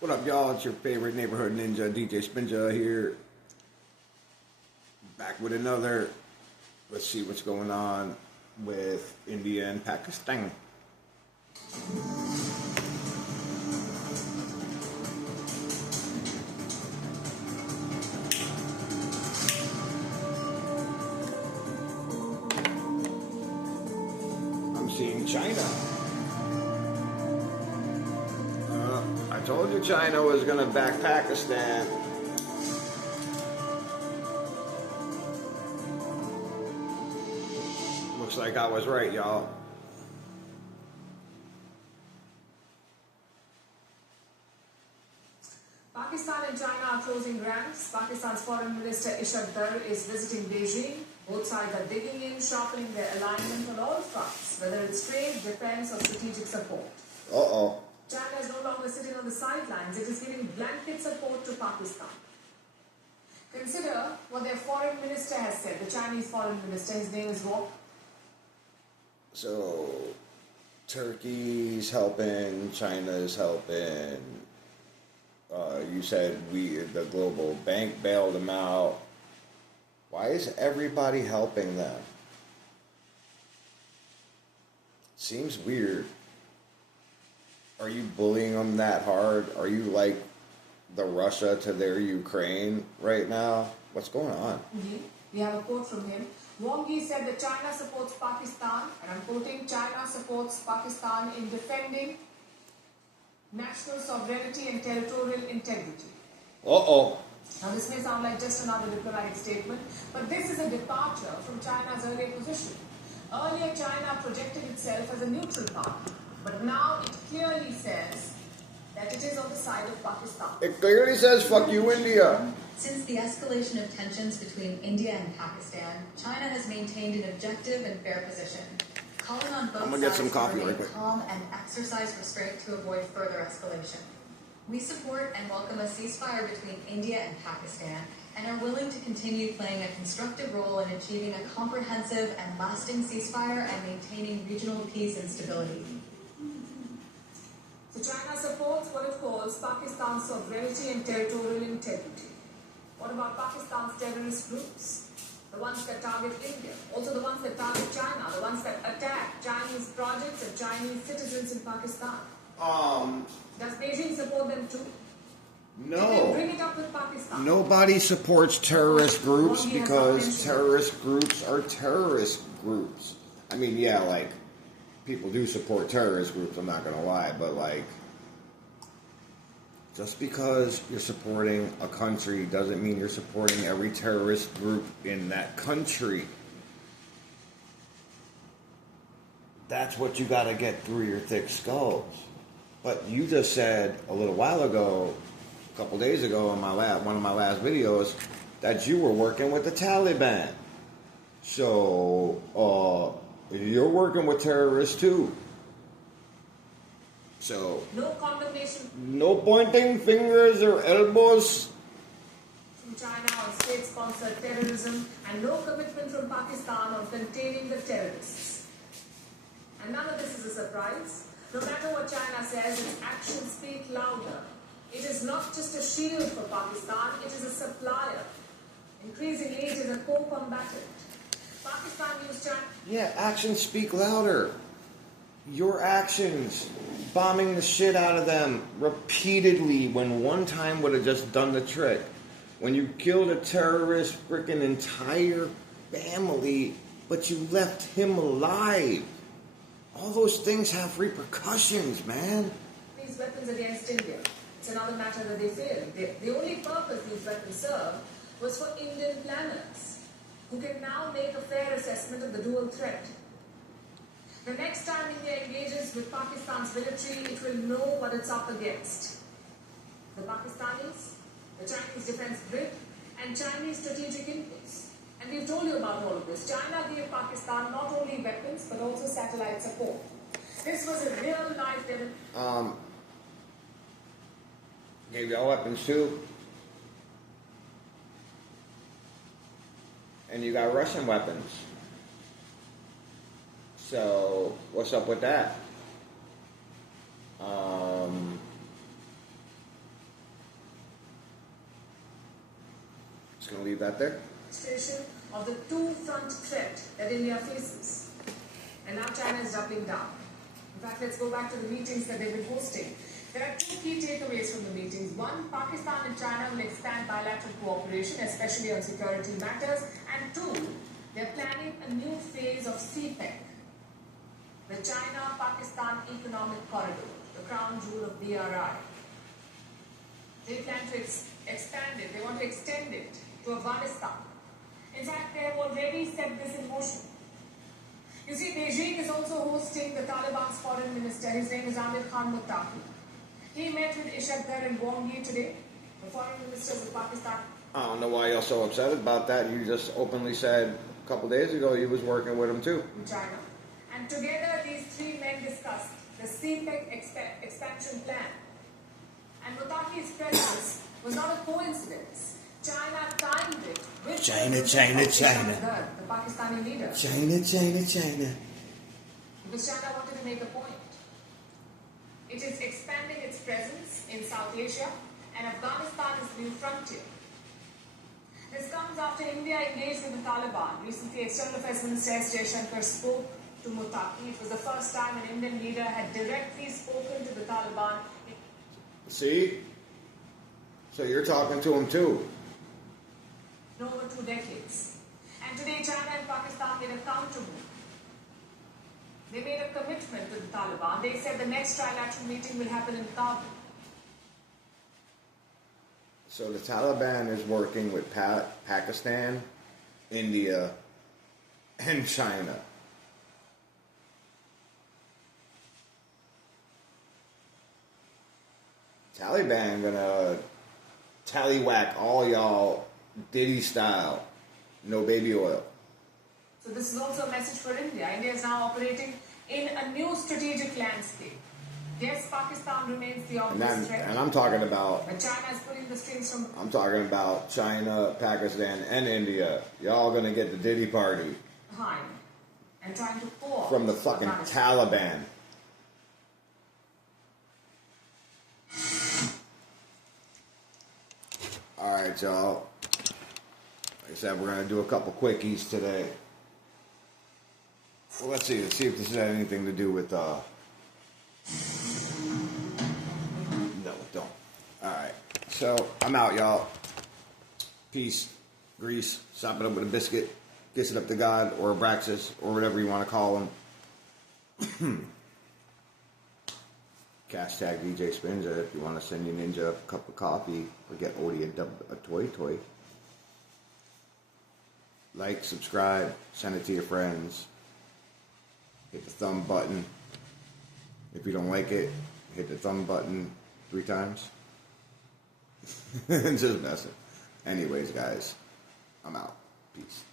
What up, y'all? It's your favorite neighborhood ninja, DjSoinja here. Back with another. Let's see what's going on with India and Pakistan. I'm seeing China. I told you China was going to back Pakistan. Looks like I was right, y'all. Pakistan and China are closing ranks. Pakistan's Foreign Minister Ishaq Dar is visiting Beijing. Both sides are digging in, sharpening their alignment on all fronts, whether it's trade, defense, or strategic support. Uh-oh. China is no longer sitting on the sidelines. It is giving blanket support to Pakistan. Consider what their foreign minister has said. The Chinese foreign minister, his name is Wong. So, Turkey's helping, China's helping. You said the global bank bailed them out. Why is everybody helping them? Seems weird. Are you bullying them that hard? Are you like the Russia to their Ukraine right now? What's going on? We have a quote from him. Wong Yi said that China supports Pakistan, and I'm quoting, China supports Pakistan in defending national sovereignty and territorial integrity. Uh-oh. Now this may sound like just another diplomatic statement, but this is a departure from China's earlier position. Earlier, China projected itself as a neutral partner, but now it clearly says that it is on the side of Pakistan. It clearly says, fuck you, India. Since the escalation of tensions between India and Pakistan, China has maintained an objective and fair position, calling on both sides to remain calm and exercise restraint to avoid further escalation. We support and welcome a ceasefire between India and Pakistan and are willing to continue playing a constructive role in achieving a comprehensive and lasting ceasefire and maintaining regional peace and stability. So China supports what it calls Pakistan's sovereignty and territorial integrity. What about Pakistan's terrorist groups? The ones that target India, also the ones that target China, the ones that attack Chinese projects and Chinese citizens in Pakistan. Does Beijing support them too? No. They bring it up with Pakistan. Nobody supports terrorist groups because terrorist groups are terrorist groups. I mean, yeah, like, people do support terrorist groups, I'm not gonna lie, but like, just because you're supporting a country doesn't mean you're supporting every terrorist group in that country. That's what you gotta get through your thick skulls. But you just said a little while ago, a couple days ago on one of my last videos, that you were working with the Taliban. So, you're working with terrorists too. So, no condemnation. No pointing fingers or elbows From China on state-sponsored terrorism, and no commitment from Pakistan on containing the terrorists. And none of this is a surprise. No matter what China says, its actions speak louder. It is not just a shield for Pakistan, it is a supplier. Increasingly, it is a co-combatant. Pakistan used China... Yeah, actions speak louder. Your actions, bombing the shit out of them repeatedly when one time would have just done the trick. When you killed a terrorist freaking entire family, but you left him alive. All those things have repercussions, man. These weapons against India. It's another matter that they failed. The only purpose these weapons served was for Indian planners, who can now make a fair assessment of the dual threat. The next time India engages with Pakistan's military, it will know what it's up against. The Pakistanis, the Chinese defense grid, and Chinese strategic inputs. And we've told you about all of this. China gave Pakistan not only weapons, but also satellite support. This was a real-life demonstration. Gave y'all weapons too? And you got Russian weapons. So, what's up with that? Just going to leave that there. Of the two-front threat that India faces. And now China is doubling down. In fact, let's go back to the meetings that they've been hosting. There are two key takeaways from the meetings. One, Pakistan and China will expand bilateral cooperation, especially on security matters. And two, they're planning a new phase of CPEC, the China-Pakistan Economic Corridor, the crown jewel of BRI. They plan to expand it. They want to extend it to Afghanistan. In fact, they have already set this in motion. You see, Beijing is also hosting the Taliban's foreign minister. His name is Amir Khan Muttaqi. He met with Ishaq Dar and Wang Yi today, the foreign ministers of Pakistan. I don't know why you're so upset about that. You just openly said a couple days ago you was working with him too. In China. And together these three men discussed the CPEC expansion plan. And Muttaqi's presence was not a coincidence. China timed it with China. the Pakistani leader. China. Because China wanted to make a point. It is expanding its presence in South Asia, and Afghanistan is the new frontier. This comes after India engaged with the Taliban. Recently, External Affairs Minister DjSoinja spoke to Muttaqi. It was the first time an Indian leader had directly spoken to the Taliban. See? So you're talking to him too. In over 2 decades. And today China and Pakistan made a counter move. They made a commitment to the Taliban. They said the next trilateral meeting will happen in Kabul. So the Taliban is working with Pakistan, India, and China. Taliban gonna tallywhack all y'all Diddy style, no baby oil. So this is also a message for India. India is now operating in a new strategic landscape. Yes, Pakistan remains the obvious threat. And I'm talking about... But China is pulling the strings from... I'm talking about China, Pakistan, and India. Y'all gonna get the Diddy party. Behind. And trying to pour... From the fucking Taliban. Alright, y'all. Like I said, we're going to do a couple quickies today. Well, let's see if this has anything to do with, No, it don't. Alright, so I'm out, y'all. Peace, grease, sop it up with a biscuit, kiss it up to God, or Abraxas, or whatever you want to call them. Hashtag DjSoinja if you want to send your ninja a cup of coffee or get Odie a toy. Like, subscribe, send it to your friends. Hit the thumb button. If you don't like it, hit the thumb button 3 times. Just messing. Anyways, guys, I'm out. Peace.